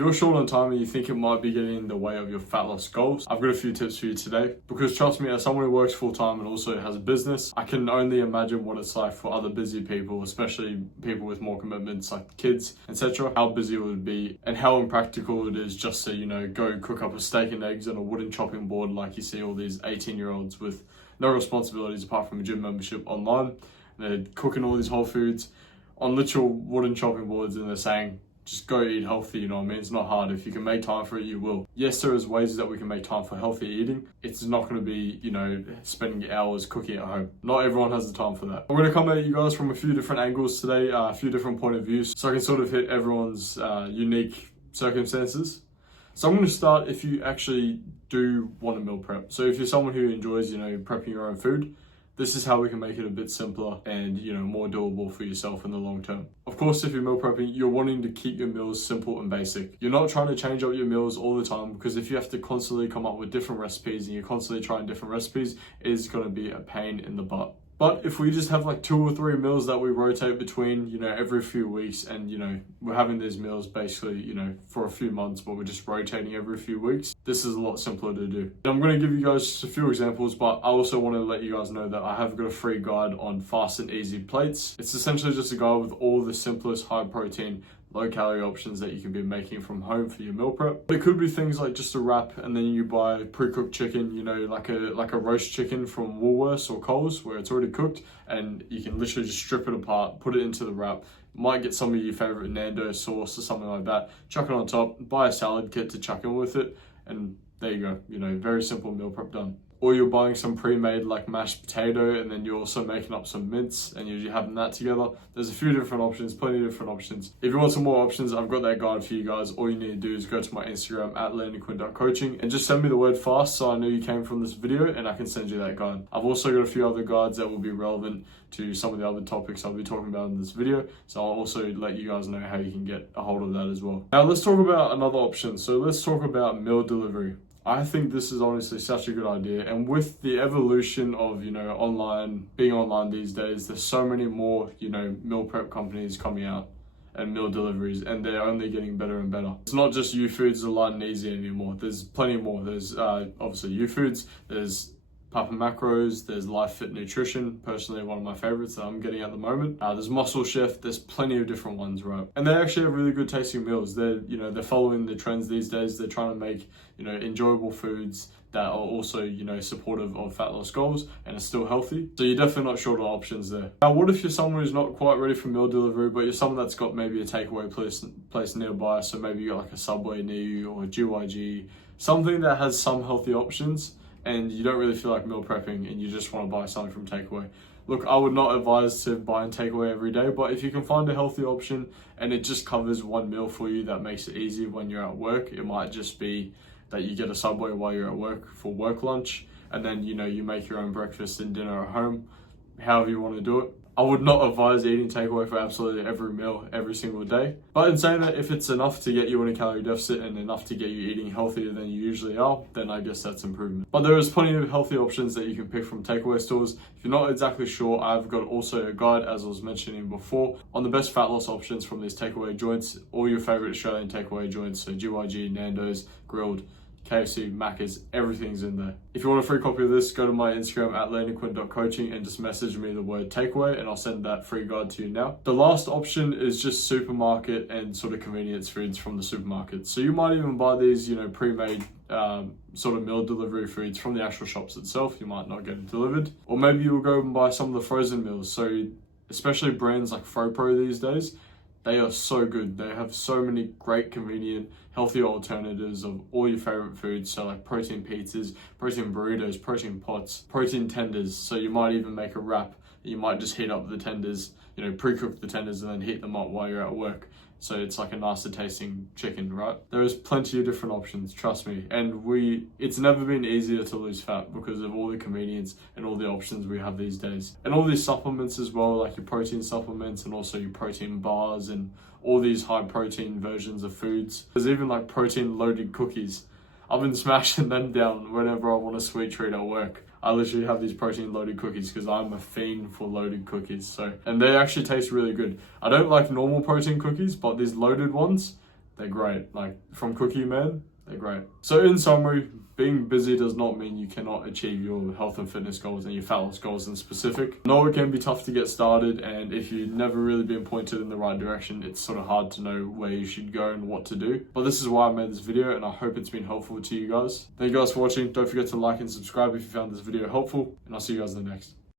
you're short on time and you think it might be getting in the way of your fat loss goals, I've got a few tips for you today. Because trust me, as someone who works full time and also has a business, I can only imagine what it's like for other busy people, especially people with more commitments like kids, etc. How busy it would be and how impractical it is just to, go cook up a steak and eggs on a wooden chopping board like you see all these 18-year-olds with no responsibilities apart from a gym membership online. They're cooking all these whole foods on literal wooden chopping boards and they're saying, just go eat healthy, you know what I mean? It's not hard. If you can make time for it, you will. Yes, there is ways that we can make time for healthy eating. It's not going to be, spending hours cooking at home. Not everyone has the time for that. I'm going to come at you guys from a few different angles today, a few different point of views, so I can sort of hit everyone's unique circumstances. So I'm going to start if you actually do want to meal prep. So if you're someone who enjoys, prepping your own food, this is how we can make it a bit simpler and, more doable for yourself in the long term. Of course, if you're meal prepping, you're wanting to keep your meals simple and basic. You're not trying to change up your meals all the time, because if you have to constantly come up with different recipes and you're constantly trying different recipes, it is going to be a pain in the butt. But if we just have like 2 or 3 meals that we rotate between, every few weeks, and, we're having these meals basically, for a few months, but we're just rotating every few weeks, this is a lot simpler to do. And I'm going to give you guys just a few examples, but I also want to let you guys know that I have got a free guide on fast and easy plates. It's essentially just a guide with all the simplest high protein, low calorie options that you can be making from home for your meal prep. It could be things like just a wrap, and then you buy pre-cooked chicken, like a roast chicken from Woolworths or Coles where it's already cooked, and you can literally just strip it apart, put it into the wrap. Might get some of your favorite Nando's sauce or something like that, chuck it on top, buy a salad kit to chuck in with it, and there you go, very simple meal prep done. Or you're buying some pre-made like mashed potato, and then you're also making up some mince and you're having that together. There's a few different options, plenty of different options. If you want some more options, I've got that guide for you guys. All you need to do is go to my Instagram at landonquinn.coaching and just send me the word fast so I know you came from this video, and I can send you that guide. I've also got a few other guides that will be relevant to some of the other topics I'll be talking about in this video. So I'll also let you guys know how you can get a hold of that as well. Now let's talk about another option. So let's talk about meal delivery. I think this is honestly such a good idea, and with the evolution of being online these days, there's so many more meal prep companies coming out and meal deliveries, and they're only getting better and better. It's not just U-Foods, the Light and Easy anymore. There's plenty more. There's obviously U-Foods, there's Papa Macros, there's Life Fit Nutrition, personally one of my favorites that I'm getting at the moment. There's Muscle Chef, there's plenty of different ones, right? And they actually have really good tasting meals. They're following the trends these days. They're trying to make, enjoyable foods that are also, supportive of fat loss goals and are still healthy. So you're definitely not short on options there. Now, what if you're someone who's not quite ready for meal delivery, but you're someone that's got maybe a takeaway place nearby? So maybe you got like a Subway near you or a GYG, something that has some healthy options, and you don't really feel like meal prepping and you just want to buy something from takeaway. Look, I would not advise to buy and takeaway every day, but if you can find a healthy option and it just covers one meal for you that makes it easy when you're at work, it might just be that you get a Subway while you're at work for work lunch, and then you make your own breakfast and dinner at home, however you want to do it. I would not advise eating takeaway for absolutely every meal, every single day. But in saying that, if it's enough to get you in a calorie deficit and enough to get you eating healthier than you usually are, then I guess that's improvement. But there is plenty of healthy options that you can pick from takeaway stores. If you're not exactly sure, I've got also a guide, as I was mentioning before, on the best fat loss options from these takeaway joints, all your favorite Australian takeaway joints, so GYG, Nando's, Grilled, KFC, Macca's, everything's in there. If you want a free copy of this, go to my Instagram at landonquinn.coaching and just message me the word takeaway, and I'll send that free guide to you now. The last option is just supermarket and sort of convenience foods from the supermarket. So you might even buy these, pre-made sort of meal delivery foods from the actual shops itself. You might not get it delivered. Or maybe you'll go and buy some of the frozen meals. So especially brands like FroPro these days, they are so good. They have so many great, convenient, healthy alternatives of all your favorite foods. So like protein pizzas, protein burritos, protein pots, protein tenders. So you might even make a wrap. You might just heat up the tenders, pre-cook the tenders and then heat them up while you're at work. So it's like a nicer tasting chicken, right? There is plenty of different options, trust me. And it's never been easier to lose fat because of all the convenience and all the options we have these days. And all these supplements as well, like your protein supplements and also your protein bars and all these high protein versions of foods. There's even like protein loaded cookies. I've been smashing them down whenever I want a sweet treat at work. I literally have these protein loaded cookies because I'm a fiend for loaded cookies. And they actually taste really good. I don't like normal protein cookies, but these loaded ones, they're great. Like from Cookie Man, they're great. So in summary, being busy does not mean you cannot achieve your health and fitness goals and your fat loss goals in specific. I know it can be tough to get started, and if you've never really been pointed in the right direction, it's sort of hard to know where you should go and what to do. But this is why I made this video, and I hope it's been helpful to you guys. Thank you guys for watching. Don't forget to like and subscribe if you found this video helpful, and I'll see you guys in the next.